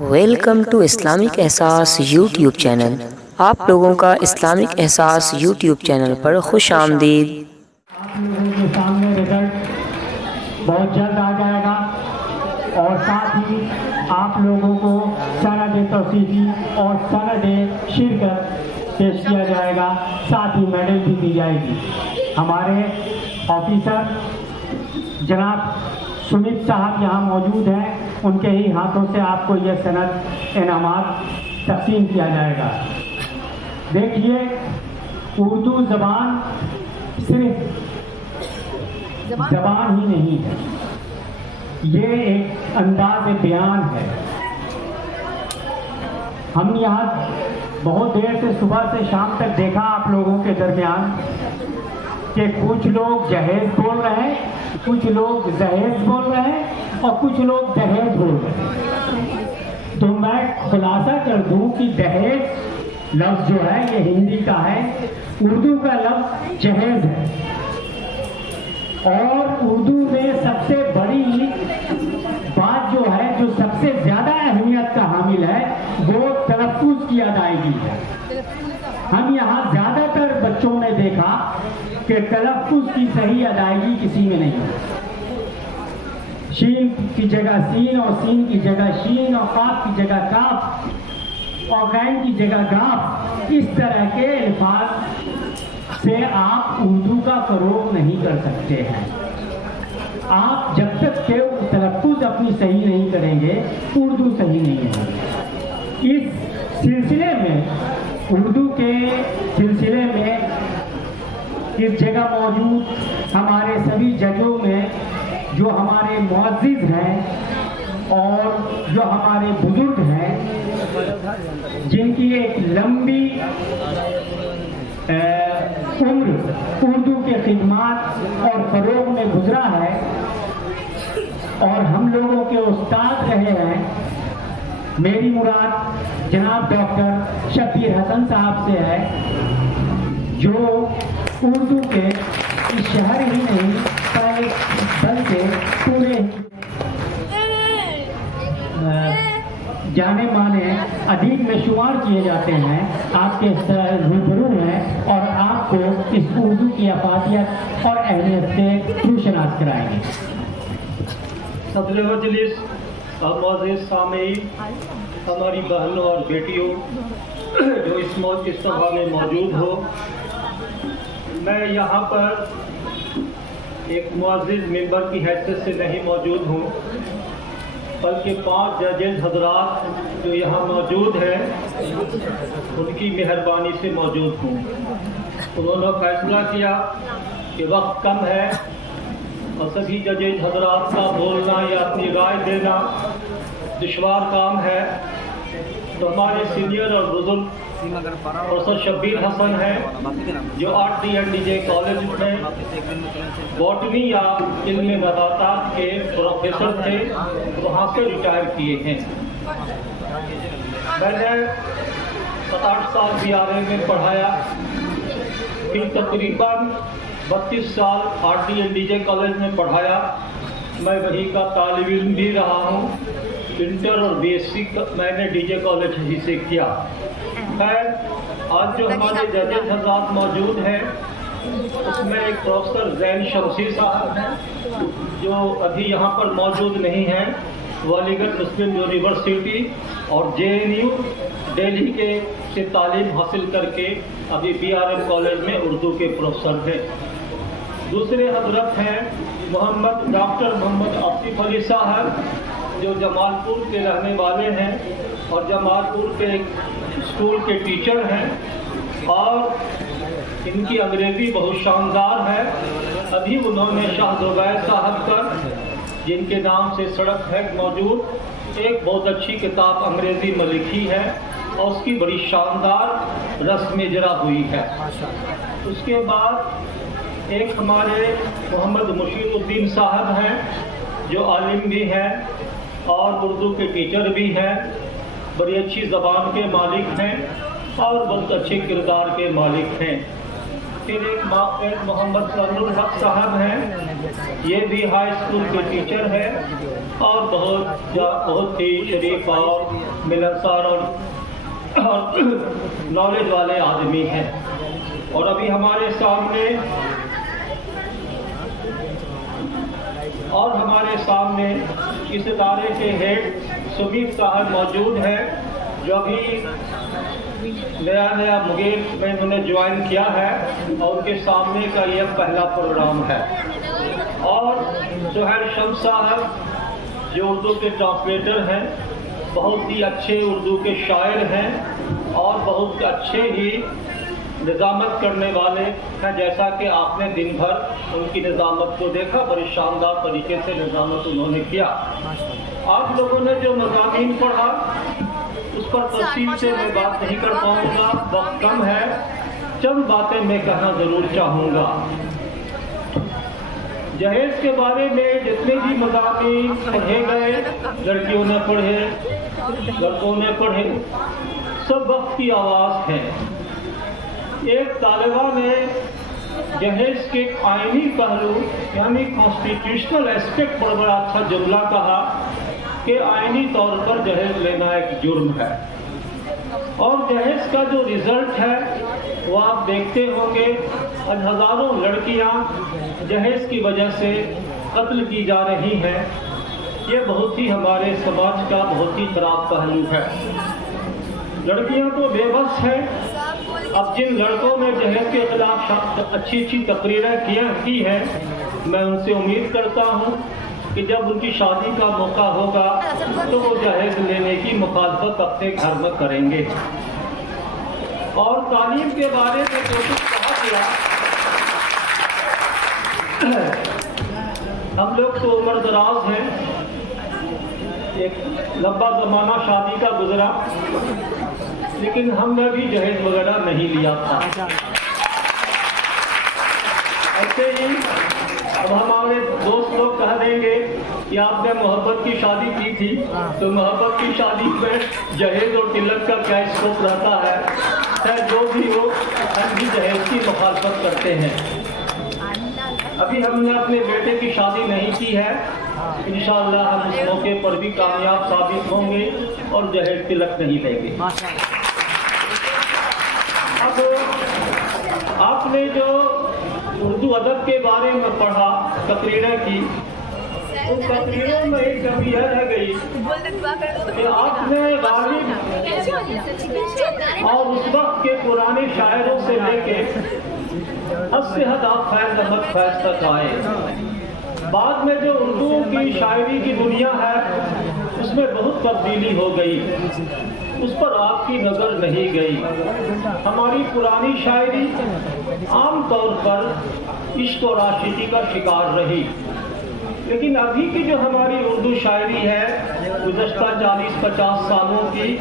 Welcome to Islamic احساس YouTube channel. آپ لوگوں کا اسلامک احساس یوٹیوب چینل پر خوش آمدید۔ آپ لوگوں کے سامنے رزلٹ بہت جلد آ جائے گا اور ساتھ ہی آپ لوگوں کو سند توصیفی اور سند شرکت پیش کیا جائے گا، ساتھ ہی میڈل بھی دی جائے گی۔ ہمارے آفیسر جناب سمیت صاحب یہاں موجود ہیں، ان کے ہی ہاتھوں سے آپ کو یہ سند انعامات تقسیم کیا جائے گا۔ دیکھیے، اردو زبان صرف زبان ہی نہیں ہے، یہ ایک انداز بیان ہے۔ ہم یہاں بہت دیر سے صبح سے شام تک دیکھا آپ لوگوں کے درمیان کہ کچھ لوگ جہیز بول رہے ہیں، کچھ لوگ جہیز بول رہے ہیں اور کچھ لوگ دہیز بول رہے ہیں۔ تو میں خلاصہ کر دوں کہ دہیز لفظ جو ہے یہ ہندی کا ہے، اردو کا لفظ جہیز ہے، اور اردو میں سب سے بڑی بات جو ہے، جو سب سے زیادہ اہمیت کا حامل ہے، وہ تلفظ کی ادائیگی ہے۔ ہم یہاں زیادہ تر بچوں نے دیکھا کہ تلفظ کی صحیح ادائیگی کسی میں نہیں ہے۔ شین کی جگہ سین اور سین کی جگہ شین اور قاف کی جگہ کاف اور غین کی جگہ گاف، اس طرح کے الفاظ سے آپ اردو کا فروغ نہیں کر سکتے ہیں۔ آپ جب تک کہ تلفظ اپنی صحیح نہیں کریں گے، اردو صحیح نہیں ہوگی۔ اس سلسلے میں، اردو کے سلسلے میں اس جگہ موجود ہمارے سبھی ججوں میں جو ہمارے معزز ہیں اور جو ہمارے بزرگ ہیں، جن کی ایک لمبی عمر اردو کے خدمات اور فروغ میں گزرا ہے اور ہم لوگوں کے استاد رہے ہیں، میری مراد جناب ڈاکٹر شبیر حسن صاحب سے ہے، جو اردو کے اس شہر ہی نہیں بلکہ پورے جانے مانے ادیب میں شمار کیے جاتے ہیں، آپ کے روبرو ہیں اور آپ کو اس اردو کی افادیت اور اہمیت سے روشناس کرائیں گے۔ صدر مجلس، معزز سامعین، ہماری بہنوں اور بیٹیوں جو اس سبھا میں موجود ہو، میں یہاں پر ایک معزز ممبر کی حیثیت سے نہیں موجود ہوں، بلکہ 5 ججز حضرات جو یہاں موجود ہیں ان کی مہربانی سے موجود ہوں۔ انہوں نے فیصلہ کیا کہ وقت کم ہے اور سبھی ججز حضرات کا بولنا یا اپنی رائے دینا دشوار کام ہے، تو ہمارے سینئر اور بزرگ پروفیسر شبیر حسن ہیں، جو RDNDJ کالج میں باٹنی یا علم نباتات کے پروفیسر تھے، وہاں سے ریٹائر کیے ہیں۔ میں نے 7-8 سال BRA میں پڑھایا، پھر تقریباً 32 سال RDNDJ کالج میں پڑھایا۔ میں وہیں کا طالب علم بھی رہا ہوں، انٹر اور BSc میں نے DJ کالج ہی سے کیا۔ خیر، آج جو ہمارے ججز حضرات موجود ہیں، اس میں ایک پروفیسر زین شمسی صاحب ہیں جو ابھی یہاں پر موجود نہیں ہیں، وہ علی گڑھ مسلم یونیورسٹی اور JNU دہلی کے سے تعلیم حاصل کر کے ابھی BRM کالج میں اردو کے پروفیسر ہیں۔ دوسرے حضرت ہیں ڈاکٹر محمد آصف علی صاحب، جو جمال پور کے رہنے والے ہیں اور جمال پور کے ایک اسکول کے ٹیچر ہیں، اور ان کی انگریزی بہت شاندار ہے۔ ابھی انہوں نے شاہ زبیر صاحب کا، جن کے نام سے سڑک ہے موجود، ایک بہت اچھی کتاب انگریزی میں لکھی ہے اور اس کی بڑی شاندار رسم اجرا ہوئی ہے۔ اس کے بعد ایک ہمارے محمد مشیر الدین صاحب ہیں، جو عالم بھی ہیں اور اردو کے ٹیچر بھی ہیں، بڑی اچھی زبان کے مالک ہیں اور بہت اچھے کردار کے مالک ہیں۔ پھر ایک محمد ثناء الحق صاحب ہیں، یہ بھی ہائی اسکول کے ٹیچر ہیں اور بہت ہی شریف اور ملنسار اور نالج والے آدمی ہیں۔ اور ابھی ہمارے سامنے اس ادارے کے ہیڈ سمیت صاحب موجود ہیں، جو ابھی نیا مغیر میں انہوں نے جوائن کیا ہے اور ان کے سامنے کا یہ پہلا پروگرام ہے۔ اور سہیل شمس صاحب جو اردو کے ٹرانسلیٹر ہیں، بہت ہی اچھے اردو کے شاعر ہیں اور بہت اچھے ہی نظامت کرنے والے ہیں، جیسا کہ آپ نے دن بھر ان کی نظامت کو دیکھا، بڑی شاندار طریقے سے نظامت انہوں نے کیا۔ آپ لوگوں نے جو مضامین پڑھا اس پر تفصیل سے میں بات نہیں کر پاؤں گا، وقت کم ہے، چند باتیں میں کہنا ضرور چاہوں گا۔ جہیز کے بارے میں جتنے بھی مضامین پڑھے گئے، لڑکیوں نے پڑھے، لڑکوں نے پڑھے، سب وقت کی آواز ہے۔ ایک طالبہ نے جہیز کے آئینی پہلو یعنی کانسٹیٹیوشنل ایسپیکٹ پر بڑا اچھا جملہ کہا کہ آئینی طور پر جہیز لینا ایک جرم ہے، اور جہیز کا جو رزلٹ ہے وہ آپ دیکھتے ہوں گے، ہزاروں لڑکیاں جہیز کی وجہ سے قتل کی جا رہی ہیں۔ یہ بہت ہی ہمارے سماج کا بہت ہی خراب پہلو ہے۔ لڑکیاں تو بے بس ہیں۔ اب جن لڑکوں نے جہیز کے خلاف اچھی تقریریں کی ہیں، میں ان سے امید کرتا ہوں کہ جب ان کی شادی کا موقع ہوگا تو وہ جہیز لینے کی مخالفت اپنے گھر میں کریں گے۔ اور تعلیم کے بارے میں جو کچھ کہا گیا، ہم لوگ تو عمر دراز ہیں، ایک لمبا زمانہ شادی کا گزرا، لیکن ہم نے بھی جہیز وغیرہ نہیں لیا تھا۔ ایسے ہی اب ہمارے دوست لوگ کہہ دیں گے کہ آپ نے محبت کی شادی کی تھی، تو محبت کی شادی میں جہیز اور تلک کا کیا اسکوپ رہتا ہے؟ جو بھی ہو، ہم بھی جہیز کی مخالفت کرتے ہیں۔ ابھی ہم نے اپنے بیٹے کی شادی نہیں کی ہے، انشاءاللہ ہم اس موقع پر بھی کامیاب ثابت ہوں گے اور جہیز تلک نہیں لیں گے۔ اب آپ نے جو اردو ادب کے بارے میں پڑھا، تقریریں کی، ان تقریروں میں ایک کمی یہ رہ گئی کہ آپ نے غالب اور اس وقت کے پرانے شاعروں سے لے کے حد سے حد آپ فیض احمد فیض تک آئے۔ بعد میں جو اردو کی شاعری کی دنیا ہے اس میں بہت تبدیلی ہو گئی، اس پر آپ کی نظر نہیں گئی۔ ہماری پرانی شاعری عام طور پر عشق اور عاشقی کا شکار رہی، لیکن ابھی کی جو ہماری اردو شاعری ہے گزشتہ 40-50 سالوں کی،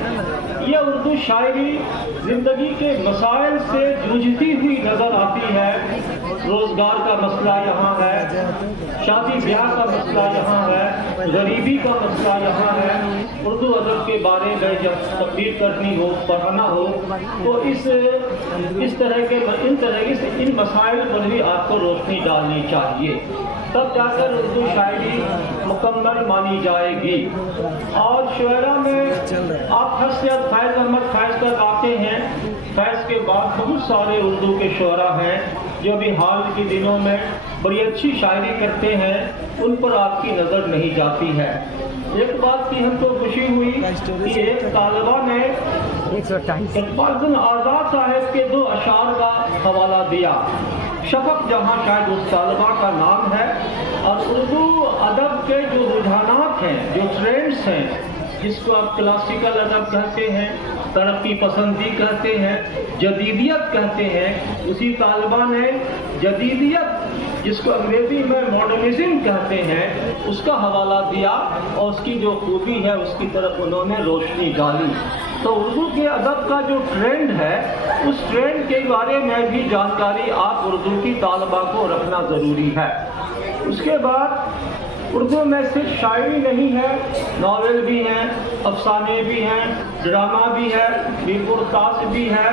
یہ اردو شاعری زندگی کے مسائل سے جوجھتی ہوئی نظر آتی ہے۔ روزگار کا مسئلہ یہاں ہے، شادی بیاہ کا مسئلہ یہاں ہے، غریبی کا مسئلہ یہاں ہے۔ اردو ادب کے بارے میں جب تقریر کرنی ہو، پڑھانا ہو، تو اس طرح کے ان مسائل پر بھی آپ کو روشنی ڈالنی چاہیے، تب جا کر اردو شاعری مکمل مانی جائے گی۔ اور شعراء میں آپ حد سے حد فیض احمد فیض تک آتے ہیں، فیض کے بعد بہت سارے اردو کے شعراء ہیں جو بھی حال کے دنوں میں بڑی اچھی شاعری کرتے ہیں، ان پر آپ کی نظر نہیں جاتی ہے۔ ایک بات کی ہم کو خوشی ہوئی کہ ایک طالبہ نے اقبال آزاد صاحب کے 2 اشعار کا حوالہ دیا۔ شفق جہاں شاید اس طالبہ کا نام ہے، اور اردو ادب کے جو رجحانات ہیں، جو ٹرینڈز ہیں، جس کو آپ کلاسیکل ادب کہتے ہیں، ترقی پسندی کہتے ہیں، جدیدیت کہتے ہیں، اسی طالبہ نے جدیدیت جس کو انگریزی میں ماڈرنزم کہتے ہیں اس کا حوالہ دیا، اور اس کی جو خوبی ہے اس کی طرف انہوں نے روشنی ڈالی۔ تو اردو کے ادب کا جو ٹرینڈ ہے اس ٹرینڈ کے بارے میں بھی جانکاری آپ اردو کی طالبہ کو رکھنا ضروری ہے۔ اس کے بعد اردو میں صرف شاعری نہیں ہے، ناول بھی ہیں، افسانے بھی ہیں، ڈرامہ بھی ہے، ریپورتاج بھی ہے،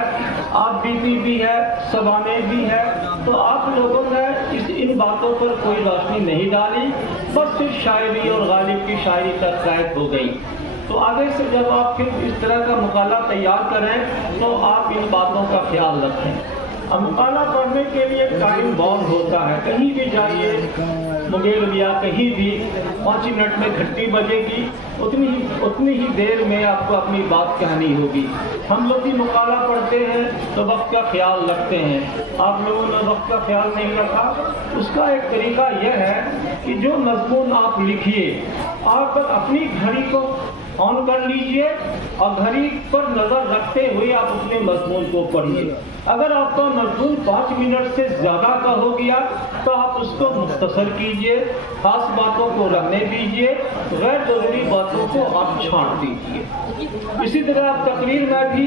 آپ بیتی بھی ہے، سوانے بھی ہے۔ تو آپ لوگوں نے ان باتوں پر کوئی روشنی نہیں ڈالی، بس صرف شاعری اور غالب کی شاعری تک قید ہو گئی۔ تو آگے سے جب آپ پھر اس طرح کا مقالہ تیار کریں تو آپ ان باتوں کا خیال رکھیں۔ اب مقالہ پڑھنے کے لیے ٹائم باؤنڈ ہوتا ہے، کہیں بھی جائیے مغل یا کہیں بھی 5 منٹ میں گھنٹی بجے گی، اتنی ہی دیر میں آپ کو اپنی بات کہنی ہوگی۔ ہم لوگ بھی مقالہ پڑھتے ہیں تو وقت کا خیال رکھتے ہیں، آپ لوگوں نے وقت کا خیال نہیں رکھا۔ اس کا ایک طریقہ یہ ہے کہ جو مضمون آپ لکھیے، آپ اپنی گھڑی کو آن کر لیجئے اور گھڑی پر نظر رکھتے ہوئے آپ اپنے مضمون کو پڑھیے۔ اگر آپ کا مضمون 5 منٹ سے زیادہ کا ہو گیا تو آپ اس کو مختصر کیجئے، خاص باتوں کو رہنے دیجئے، غیر ضروری باتوں کو آپ چھانٹ دیجئے۔ اسی طرح آپ تقریر میں بھی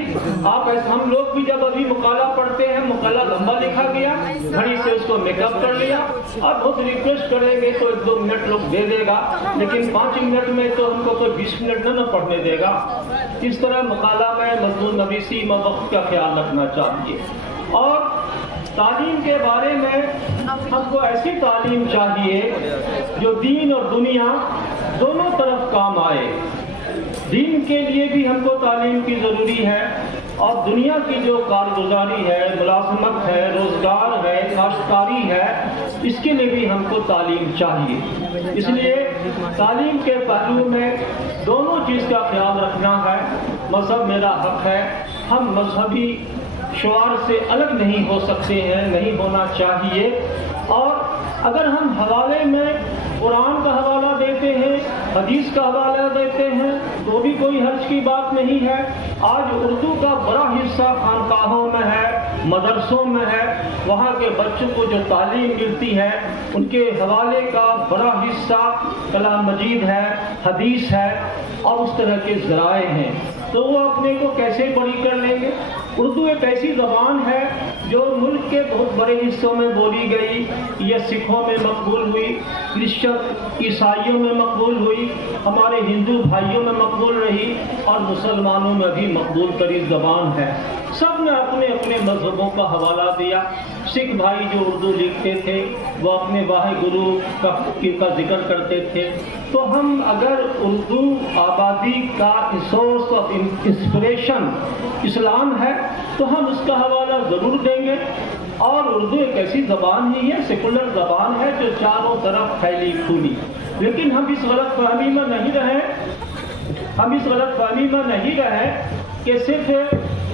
ہم لوگ بھی جب ابھی مقالہ پڑھتے ہیں، مقالہ لمبا لکھا گیا، گھڑی سے اس کو میک اپ کر لیا، اور بہت ریکویسٹ کریں گے تو 1-2 منٹ لوگ دے دے گا، لیکن 5 منٹ میں تو ہم کو کوئی 20 منٹ نہ پڑھنے دے گا۔ اس طرح مقالہ میں مضمون نویسی میں وقت کا خیال رکھنا چاہیے۔ اور تعلیم کے بارے میں ہم کو ایسی تعلیم چاہیے جو دین اور دنیا دونوں طرف کام آئے۔ دین کے لیے بھی ہم کو تعلیم کی ضروری ہے، اور دنیا کی جو کارگزاری ہے، ملازمت ہے، روزگار ہے، کاشتکاری ہے، اس کے لیے بھی ہم کو تعلیم چاہیے۔ اس لیے تعلیم کے پہلو میں دونوں چیز کا خیال رکھنا ہے۔ مذہب میرا حق ہے، ہم مذہبی شعار سے الگ نہیں ہو سکتے ہیں، نہیں ہونا چاہیے۔ اور اگر ہم حوالے میں قرآن کا حوالہ دیتے ہیں، حدیث کا حوالہ دیتے ہیں تو بھی کوئی حرج کی بات نہیں ہے۔ آج اردو کا بڑا حصہ خانقاہوں میں ہے، مدرسوں میں ہے، وہاں کے بچوں کو جو تعلیم ملتی ہے ان کے حوالے کا بڑا حصہ کلام مجید ہے، حدیث ہے، اور اس طرح کے ذرائع ہیں۔ تو وہ اپنے کو کیسے بڑی کر لیں گے؟ اردو ایک ایسی زبان ہے جو ملک کے بہت بڑے حصوں میں بولی گئی، یہ سکھوں میں مقبول ہوئی، کرسچن عیسائیوں میں مقبول ہوئی، ہمارے ہندو بھائیوں میں مقبول رہی، اور مسلمانوں میں بھی مقبول ترین زبان ہے۔ سب نے اپنے اپنے مذہبوں کا حوالہ دیا۔ سکھ بھائی جو اردو لکھتے تھے وہ اپنے واحد گرو کا ذکر کرتے تھے۔ تو ہم اگر اردو آبادی کا سورس آف انسپریشن اسلام ہے تو ہم اس کا حوالہ ضرور دیں گے۔ اور اردو ایک ایسی زبان ہی ہے، سیکولر زبان ہے جو چاروں طرف پھیلی پھولی۔ لیکن ہم اس غلط فہمی میں نہیں رہے کہ صرف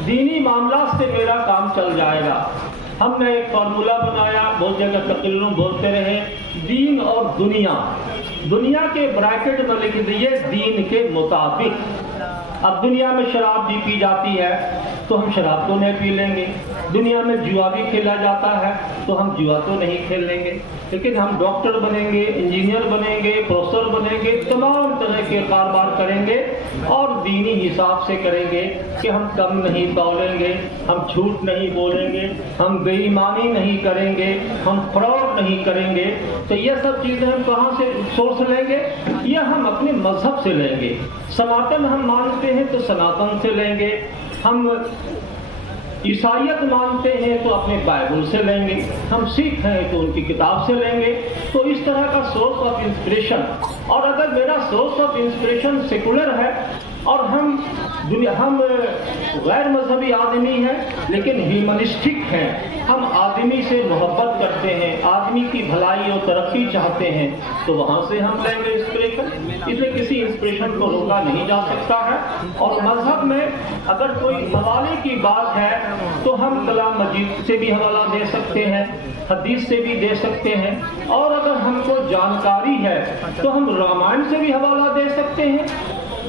دینی معاملات سے میرا کام چل جائے گا۔ ہم نے ایک فارمولہ بنایا، بہت جگہ تقریروں بولتے رہے، دین اور دنیا کے بریکٹ میں لکھ دیے دین کے مطابق۔ اب دنیا میں شراب بھی پی جاتی ہے تو ہم شراب تو نہیں پی لیں گے، دنیا میں جوا بھی کھیلا جاتا ہے تو ہم جوا تو نہیں کھیل لیں گے، لیکن ہم ڈاکٹر بنیں گے، انجینئر بنیں گے، پروفیسر بنیں گے، تمام طرح کے کاروبار کریں گے اور دینی حساب سے کریں گے کہ ہم کم نہیں تولیں گے، ہم جھوٹ نہیں بولیں گے، ہم بے ایمانی نہیں کریں گے، ہم فراڈ نہیں کریں گے۔ تو یہ سب چیزیں ہم کہاں سے سورس لیں گے؟ یہ ہم اپنے مذہب سے لیں گے۔ سناتن ہم مانتے ہیں تو سناتن سے لیں گے، ہم عیسائیت مانتے ہیں تو اپنے بائبل سے لیں گے، ہم سکھ ہیں تو ان کی کتاب سے لیں گے۔ تو اس طرح کا سورس آف انسپریشن، اور اگر میرا سورس آف انسپریشن سیکولر ہے اور ہم غیر مذہبی آدمی ہیں لیکن ہیومنسٹک ہیں، ہم آدمی سے محبت کرتے ہیں، آدمی کی بھلائی اور ترقی چاہتے ہیں، تو وہاں سے ہم لیں گے انسپریشن۔ اس لیے کسی انسپریشن کو روکا نہیں جا سکتا ہے۔ اور مذہب میں اگر کوئی حوالے کی بات ہے تو ہم کلام مجید سے بھی حوالہ دے سکتے ہیں، حدیث سے بھی دے سکتے ہیں، اور اگر ہم کو جانکاری ہے تو ہم رامائن سے بھی حوالہ دے سکتے ہیں۔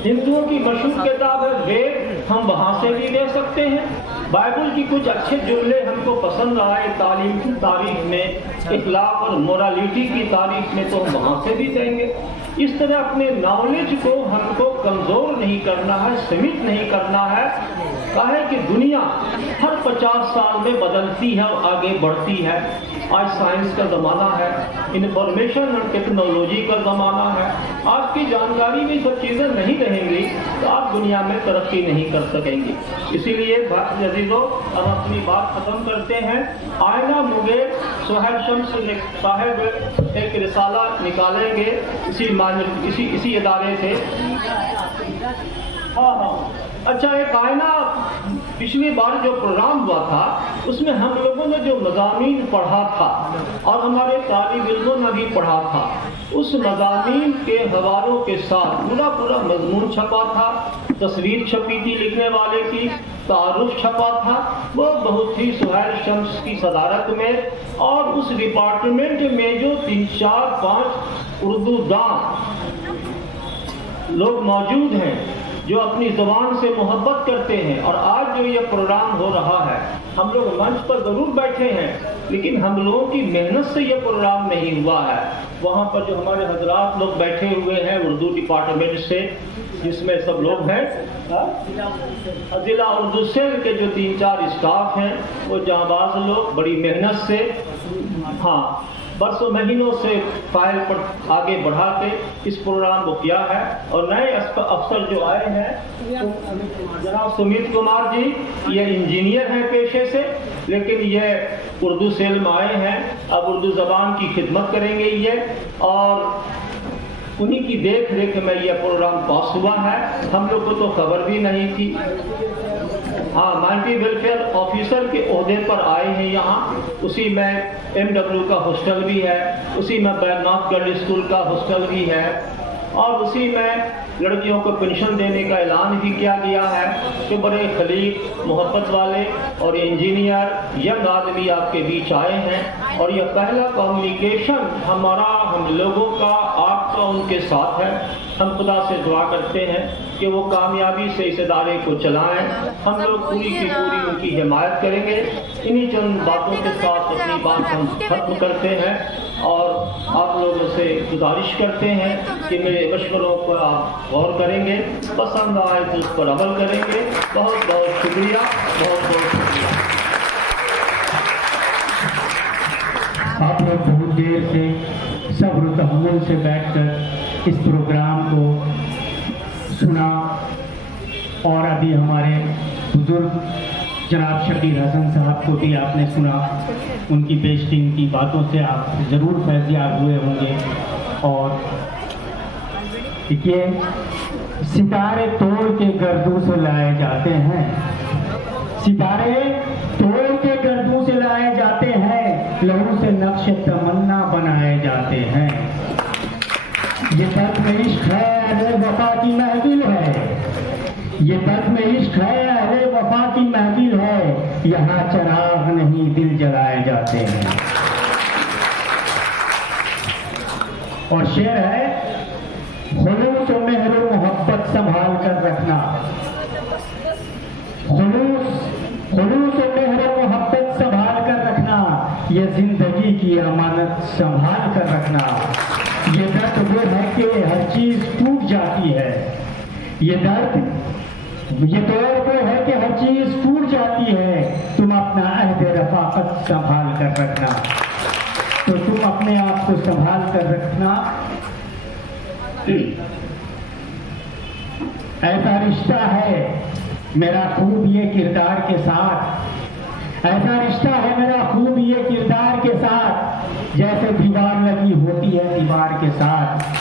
ہندوؤں کی مشہور کتاب ہے وید، ہم وہاں سے بھی دے سکتے ہیں۔ بائبل کی کچھ اچھے جملے ہم کو پسند آئے تعلیم کی تاریخ میں، اخلاق اور مورالیٹی کی تاریخ میں، تو ہم وہاں سے بھی دیں گے۔ اس طرح اپنے نالج کو ہم کو کمزور نہیں کرنا ہے، سمت نہیں کرنا ہے، کہا ہے کہ دنیا ہر 50 سال میں بدلتی ہے اور آگے بڑھتی ہے. آج سائنس کا زمانہ ہے, انفارمیشن اور ٹیکنالوجی کا زمانہ ہے. آپ کی جانکاری میں سب چیزیں نہیں رہیں گی تو آپ دنیا میں ترقی نہیں کر سکیں گے. اسی لیے عزیزو ہم اپنی بات ختم کرتے ہیں. آئینہ مغیر سہیل شمس صاحب ایک رسالہ نکالیں گے اسی ادارے سے. ہاں اچھا, ایک آئینہ پچھلی بار جو پروگرام ہوا تھا اس میں ہم لوگوں نے جو مضامین پڑھا تھا اور ہمارے طالب علموں نے بھی پڑھا تھا, اس مضامین کے حوالوں کے ساتھ پورا مضمون چھپا تھا, تصویر چھپی تھی لکھنے والے کی, تعارف چھپا تھا. وہ بہت ہی سہیل شمس کی صدارت میں, اور اس ڈپارٹمنٹ میں جو 3-4-5 اردو داں لوگ موجود ہیں جو اپنی زبان سے محبت کرتے ہیں. اور آج جو یہ پروگرام ہو رہا ہے, ہم لوگ منچ پر ضرور بیٹھے ہیں لیکن ہم لوگوں کی محنت سے یہ پروگرام نہیں ہوا ہے. وہاں پر جو ہمارے حضرات لوگ بیٹھے ہوئے ہیں اردو ڈپارٹمنٹ سے, جس میں سب لوگ ہیں, ضلع اردو سیل کے جو 3-4 اسٹاف ہیں, وہ جانباز لوگ بڑی محنت سے برسوں مہینوں سے فائل پر آگے بڑھا کے اس پروگرام کو کیا ہے. اور نئے افسر جو آئے ہیں جناب سمیت کمار جی, یہ انجینئر ہیں پیشے سے لیکن یہ اردو سیل میں آئے ہیں, اب اردو زبان کی خدمت کریں گے یہ, اور انہی کی دیکھ ریکھ میں یہ پروگرام پاس ہوا ہے. ہم لوگ کو تو خبر بھی نہیں تھی. مائنٹی ویلفیئر آفیسر کے عہدے پر آئے ہیں یہاں, اسی میں MW کا ہاسٹل بھی ہے, اسی میں بیرناک گرل اسکول کا ہاسٹل بھی ہے, اور اسی میں لڑکیوں کو پینشن دینے کا اعلان بھی کیا گیا ہے. کہ بڑے خلیق محبت والے اور انجینئر ینگ آدمی آپ کے بیچ آئے ہیں, اور یہ پہلا کمیونیکیشن ہمارا, ہم لوگوں کا, آپ کا ان کے ساتھ ہے. ہم خدا سے دعا کرتے ہیں کہ وہ کامیابی سے اس ادارے کو چلائیں. ہم لوگ پوری کی پوری ان کی حمایت کریں گے. انہی چند باتوں کے ساتھ اپنی بات ہم ختم کرتے ہیں, اور آپ لوگوں سے گزارش کرتے ہیں کہ میرے مشوروں پر آپ غور کریں گے, پسند آئے تو اس پر عمل کریں گے. بہت بہت شکریہ, بہت بہت شکریہ. آپ لوگ بہت دیر سے صبر و تحمل سے بیٹھ کر اس پروگرام کو سنا, اور ابھی ہمارے بزرگ جناب شبیر حسن صاحب کو بھی آپ نے سنا. ان کی بیش قیمتی باتوں سے آپ ضرور فیضیاب ہوئے ہوں گے. اور دیکھیے, ستارے توڑ کے گردوں سے لائے جاتے ہیں, ستارے توڑ کے گردوں سے لائے جاتے ہیں, لہو سے نقش تمنا بنائے جاتے ہیں. یہ درد میں عشق ہے, اہل وفا کی محفل ہے. یہ درد میں عشق ہے, اہل وفا کی محفل ہے. یہاں چراغ نہیں دل جلائے جاتے ہیں. اور شعر ہے, خلوص و مہر و محبت سنبھال کر رکھنا. خلوص و مہر و محبت سنبھال کر رکھنا, یہ زندگی کی امانت سنبھال کر رکھنا. یہ درد وہ ہے کہ ہر چیز ٹوٹ جاتی ہے. یہ دور وہ ہے کہ ہر چیز ٹوٹ جاتی ہے. تم اپنا عہد رفاقت سنبھال کر رکھنا. تو تم اپنے آپ کو سنبھال کر رکھنا. ایسا رشتہ ہے میرا خوب یہ کردار کے ساتھ, ایسا رشتہ ہے میرا خوب یہ کردار کے ساتھ, جیسے دیوار لگی ہوتی ہے دیوار کے ساتھ.